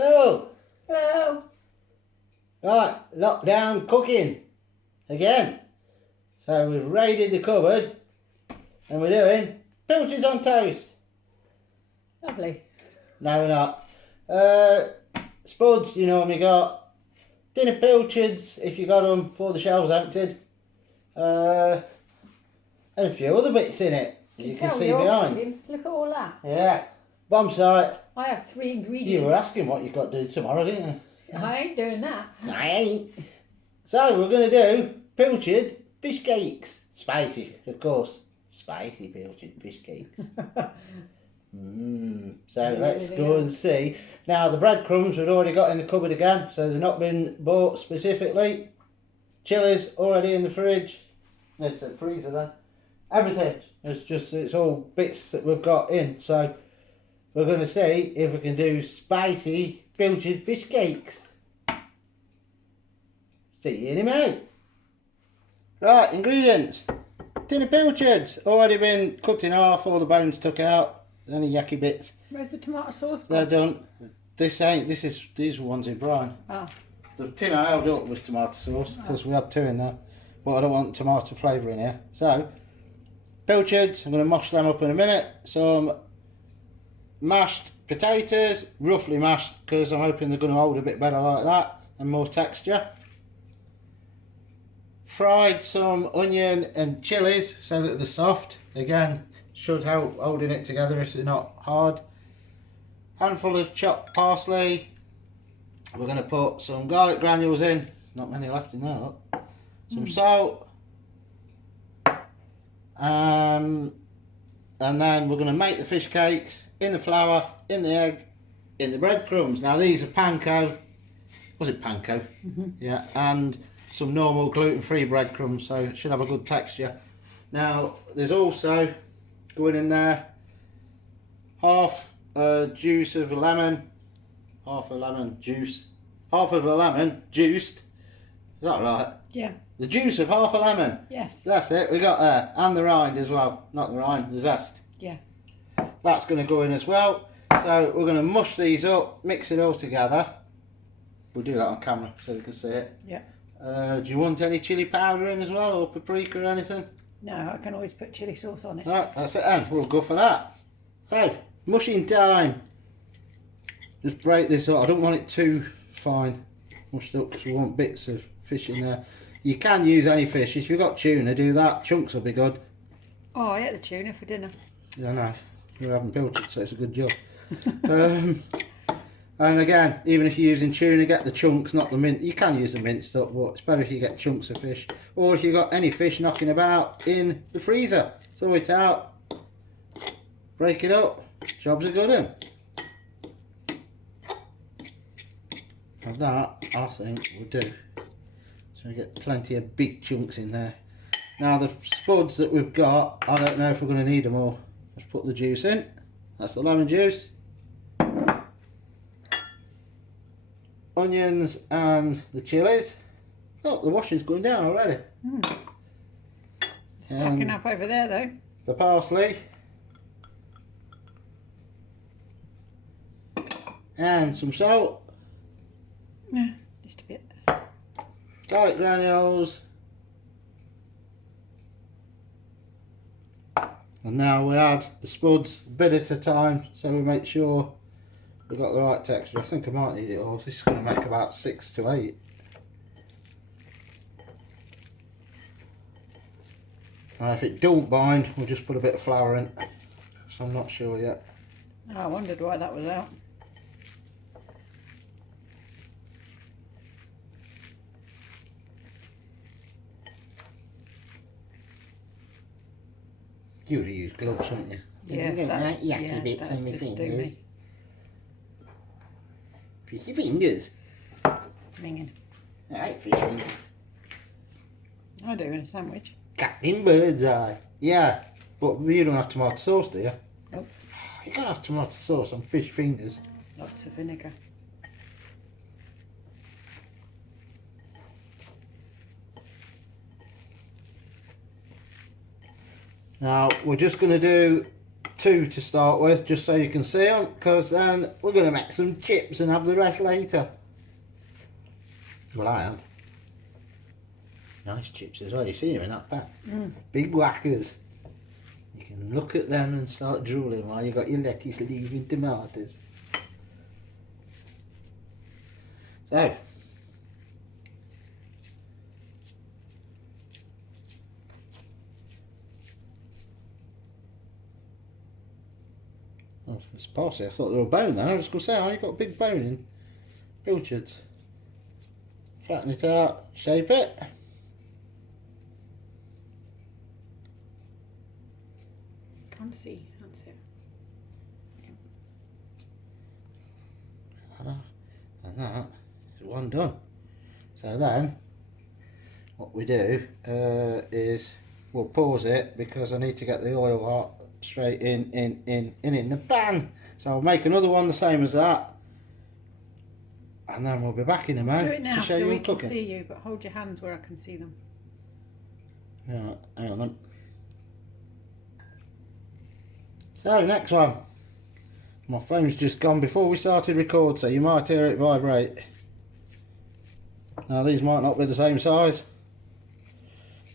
Hello. Hello. Right, lockdown cooking again. So we've raided the cupboard and we're doing pilchards on toast. Lovely. No, we're not. Spuds, you normally got. Dinner pilchards if you got them before the shelves emptied. And a few other bits in it you can see behind. Cooking. Look at all that. Yeah. Bomb site. I have 3 ingredients. You were asking what you've got to do tomorrow, didn't you? I ain't doing that. I ain't. So we're going to do pilchard fish cakes. Spicy, of course. Spicy pilchard fish cakes. So let's go and see. Now the breadcrumbs we've already got in the cupboard again, so they've not been bought specifically. Chilies already in the fridge. It's the freezer then. Everything. It's all bits that we've got in. So we're going to see if we can do spicy pilchard fish cakes. See you in a minute. Right, ingredients. Tin of pilchards, already been cut in half, all the bones took out, any yucky bits. Where's the tomato sauce? They're done. These ones in brine. Oh. The tin I held up was tomato sauce, because we had 2 in there, but I don't want tomato flavour in here. So, pilchards, I'm going to mash them up in a minute. Some mashed potatoes, roughly mashed, because I'm hoping they're going to hold a bit better like that, and more texture. Fried some onion and chilies so that they're soft. Again, should help holding it together if they're not hard. Handful of chopped parsley. We're going to put some garlic granules in. There's not many left in there, look. Some salt. And then we're going to make the fish cakes in the flour, in the egg, in the breadcrumbs. Now these are panko. Was it panko? Yeah, and some normal gluten-free breadcrumbs, so it should have a good texture. Now there's also going in there half a juice of a lemon, half a lemon juice, half of a lemon juiced. Is that right? Yeah. The juice of half a lemon. Yes. That's it. We got there, and the rind as well. Not the rind, the zest. Yeah. That's going to go in as well. So we're going to mush these up, mix it all together. We'll do that on camera so they can see it. Yeah. Do you want any chili powder in as well, or paprika or anything? No, I can always put chili sauce on it. Right, that's it then. We'll go for that. So, mushing time. Just break this up. I don't want it too fine mushed up because we want bits of fish in there. You can use any fish. If you've got tuna, do that. Chunks will be good. Oh, I ate the tuna for dinner. Yeah, no. You're having pilchard, so it's a good job. And again, even if you're using tuna, get the chunks, not the mint. You can use the minced up, but it's better if you get chunks of fish. Or if you've got any fish knocking about in the freezer, thaw it out, break it up, job's a good one. And that, I think, will do. So we get plenty of big chunks in there. Now the spuds that we've got, I don't know if we're going to need them all. Let's put the juice in. That's the lemon juice. Onions and the chilies. Oh, the washing's going down already. Stacking up over there though. The parsley. And some salt. Yeah, just a bit. Garlic granules. And now we add the spuds a bit at a time so we make sure we've got the right texture. I think I might need it all. This is going to make about 6 to 8. Now if it don't bind, we'll just put a bit of flour in. So I'm not sure yet. Oh, I wondered why that was out. You would have used gloves, wouldn't you? Yeah, You don't like yucky bits on your just do fingers. me. Fishy fingers. Minging. I like fish fingers. I do in a sandwich. Captain Birdseye. Yeah, but you don't have tomato sauce, do you? Nope. You can't have tomato sauce on fish fingers. Lots of vinegar. Now, we're just going to do 2 to start with, just so you can see them, because then we're going to make some chips and have the rest later. Well, I am. Nice chips as well, you see them in that pack. Big whackers. You can look at them and start drooling while you got your lettuce, leaving tomatoes. So, oh, it's parsley. I thought they were a bone then. I was going to say, oh, you've got a big bone in Pilchards. Flatten it out, shape it. Can't see, that's it. And that is one done. So then, what we do is we'll pause it because I need to get the oil hot straight in the pan. So I'll make another one the same as that, and then we'll be back in a moment Do it now to show so you we what can cooking. see you, but hold your hands where I can see them. Right, hang on then. So next one. My phone's just gone before we started record, so you might hear it vibrate. Now these might not be the same size.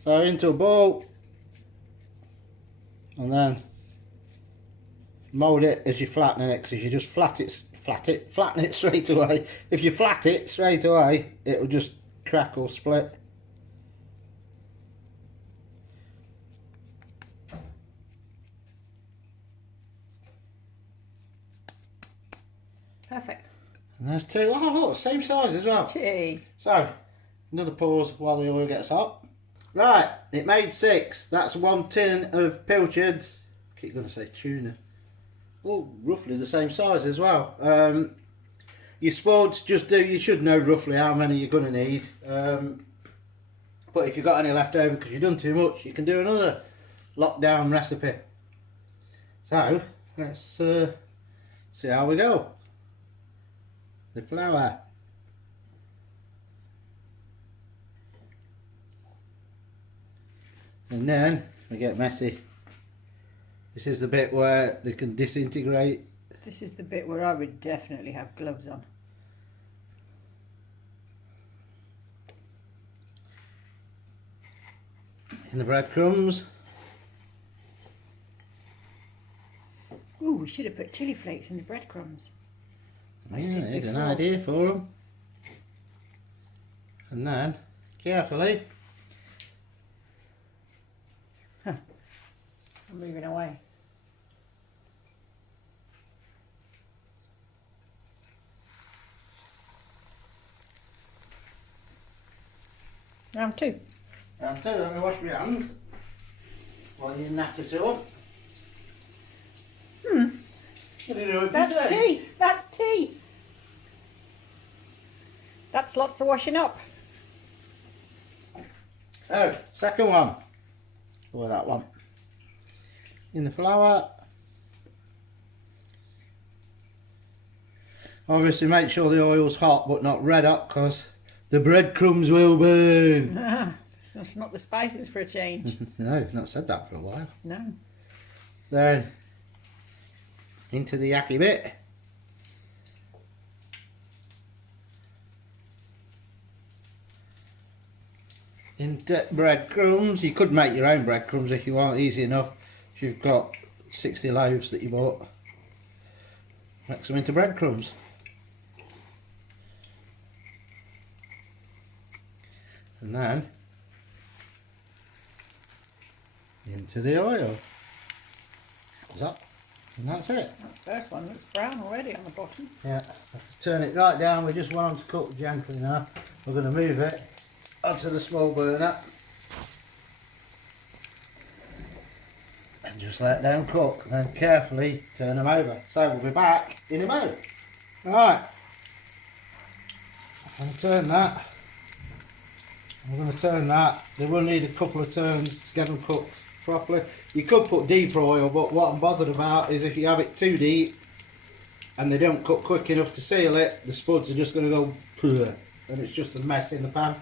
So into a bowl, and then mould it as you're flattening it, because if you just flatten it straight away. If you flat it straight away, it'll just crack or split. Perfect. And there's 2. Oh look, same size as well. Gee. So, another pause while the oil gets hot. Right, it made 6. That's 1 tin of Pilchards. I keep going to say tuna. All roughly the same size as well. Your spuds, you should know roughly how many you're going to need. But if you've got any left over because you've done too much, you can do another lockdown recipe. So, let's see how we go. The flour. And then we get messy. This is the bit where they can disintegrate. This is the bit where I would definitely have gloves on. In the breadcrumbs. Ooh, we should have put chili flakes in the breadcrumbs. Yeah, there's an before. idea for them. And then, carefully, I'm moving away. Round 2. round 2, let me wash my hands while you natter to them. What do you do? That's tea. That's tea. That's lots of washing up. So, second one. Or that one. In the flour. Obviously make sure the oil's hot but not red hot, because the breadcrumbs will burn. That's not the spices for a change. No, I've not said that for a while. No. Then into the yaki bit. Into breadcrumbs. You could make your own breadcrumbs if you want, easy enough. If you've got 60 loaves that you bought, mix them into breadcrumbs. And then into the oil. What's that? And that's it. That first one looks brown already on the bottom. Yeah, turn it right down. We just want them to cook gently now. We're going to move it onto the small burner and just let them cook. Then carefully turn them over. So we'll be back in a moment. Alright, I'm going to turn that. I'm going to turn that. They will need a couple of turns to get them cooked properly. You could put deeper oil, but what I'm bothered about is if you have it too deep and they don't cook quick enough to seal it, the spuds are just going to go purr, and it's just a mess in the pan.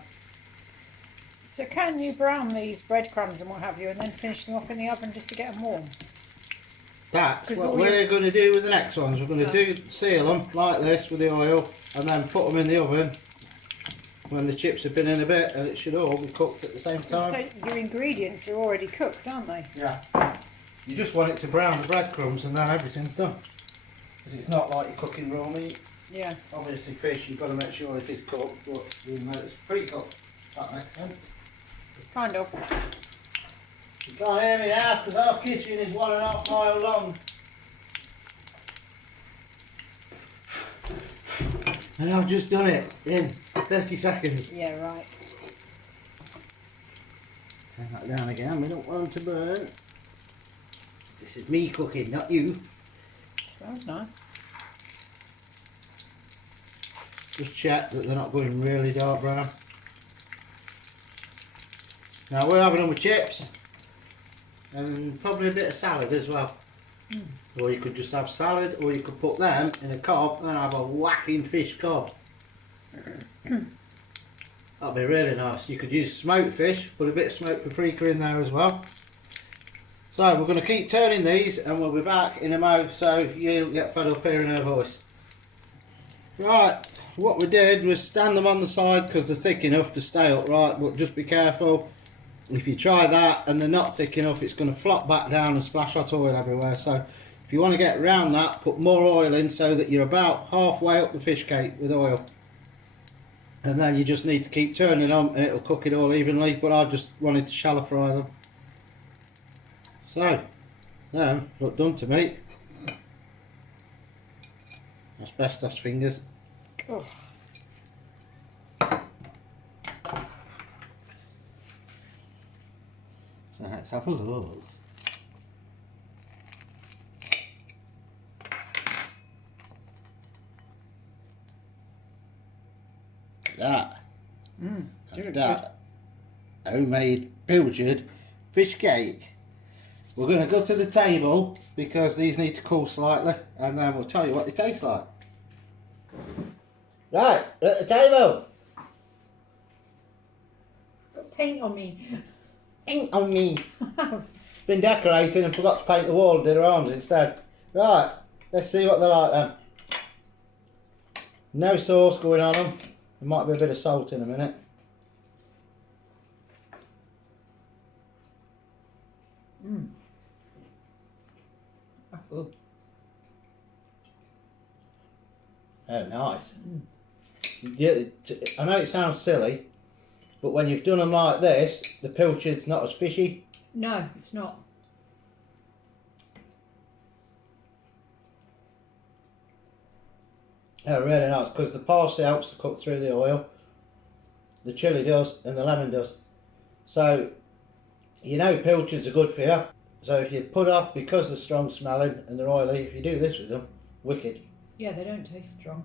So can you brown these breadcrumbs and what have you and then finish them off in the oven just to get them warm? That's 'Cause what all we're going to do with the next ones. We're going to Yeah. seal them like this with the oil and then put them in the oven when the chips have been in a bit, and it should all be cooked at the same time. So your ingredients are already cooked, aren't they? Yeah. You just want it to brown the breadcrumbs and then everything's done. Because it's not like you're cooking raw meat. Yeah. Obviously fish, you've got to make sure it is cooked, but even though it's pre-cooked, that makes sense. Kind of. You can't hear me now because our kitchen is 1.5 miles long. And I've just done it in 30 seconds. Yeah, right. Turn that down again, we don't want them to burn. This is me cooking, not you. Smells nice. Just check that they're not going really dark brown. Now we're having them with chips and probably a bit of salad as well. Or you could just have salad, or you could put them in a cob and have a whacking fish cob. That'd be really nice. You could use smoked fish, put a bit of smoked paprika in there as well. So we're going to keep turning these and we'll be back in a mo, so you'll get fed up hearing her voice. Right, what we did was stand them on the side because they're thick enough to stay upright, but just be careful. If you try that and they're not thick enough, it's going to flop back down and splash hot oil everywhere. So if you want to get around that, put more oil in so that you're about halfway up the fish cake with oil. And then you just need to keep turning them and it'll cook it all evenly, but I just wanted to shallow fry them. So, them look done to me. Asbestos fingers. Oh. So let's have a look. That. That homemade Pilchard fish cake. We're going to go to the table because these need to cool slightly, and then we'll tell you what they taste like. Right, we're at the table. Got paint on me. Ain't on me. Been decorating and forgot to paint the wall, did her arms instead. Right, let's see what they're like then. No sauce going on them. There might be a bit of salt in a minute. Oh. Oh, nice. Yeah, I know it sounds silly, but when you've done them like this, the pilchard's not as fishy. No, it's not. Oh, really nice, because the parsley helps to cook through the oil, the chilli does, and the lemon does. So, you know pilchards are good for you. So if you put off because they're strong smelling and they're oily, if you do this with them, wicked. Yeah, they don't taste strong.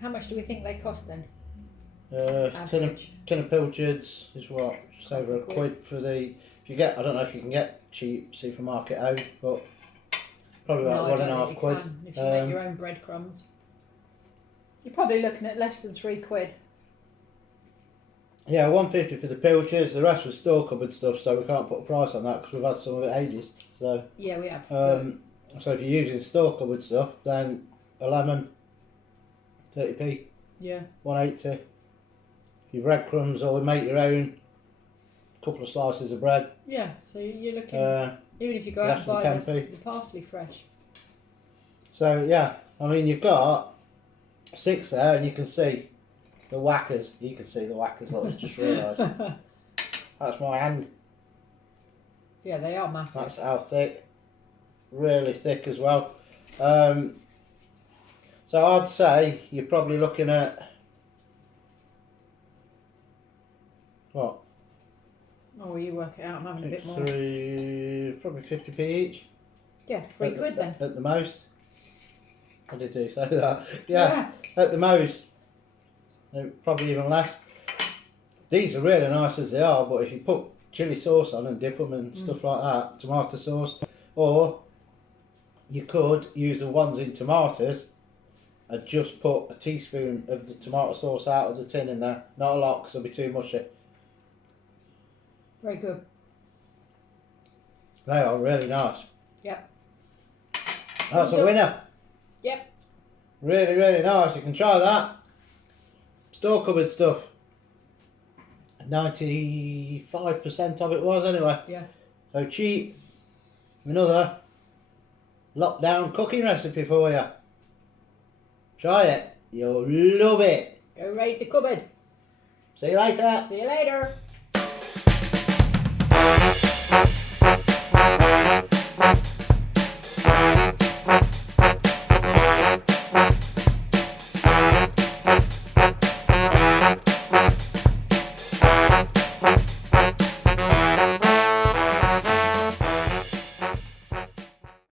How much do we think they cost then? Tin of pilchards is what? Just over a quid for the... If you get, I don't know if you can get cheap supermarket out, but probably about £1.5 quid. If you make your own breadcrumbs. You're probably looking at less than £3. Yeah, £1.50 for the pilchards. The rest was store cupboard stuff, so we can't put a price on that because we've had some of it ages. So yeah, we have. So if you're using store cupboard stuff, then a lemon, 30p. Yeah. 1.80. Your breadcrumbs, or make your own. Couple of slices of bread. Yeah, so you're looking. Even if you go out and buy the parsley fresh. So yeah, I mean you've got 6 there, and you can see the whackers. You can see the whackers. Look, I just realised. That's my hand. Yeah, they are massive. That's how thick. Really thick as well. So I'd say you're probably looking at what? Oh, well, you work it out. I'm having a bit more. Probably 50p each. Yeah, £3 then. At the most. I did say that. Yeah, at the most. Probably even less. These are really nice as they are, but if you put chilli sauce on and dip them and stuff like that, tomato sauce, or you could use the ones in tomatoes and just put a teaspoon of the tomato sauce out of the tin in there. Not a lot because it'll be too mushy. Very good. They are really nice. Yep. That's a winner. Yep. Really, really nice. You can try that. Store cupboard stuff. 95% of it was anyway. Yeah. So cheap. Another lockdown cooking recipe for you. Try it. You'll love it. Go raid the cupboard. See you later. See you later.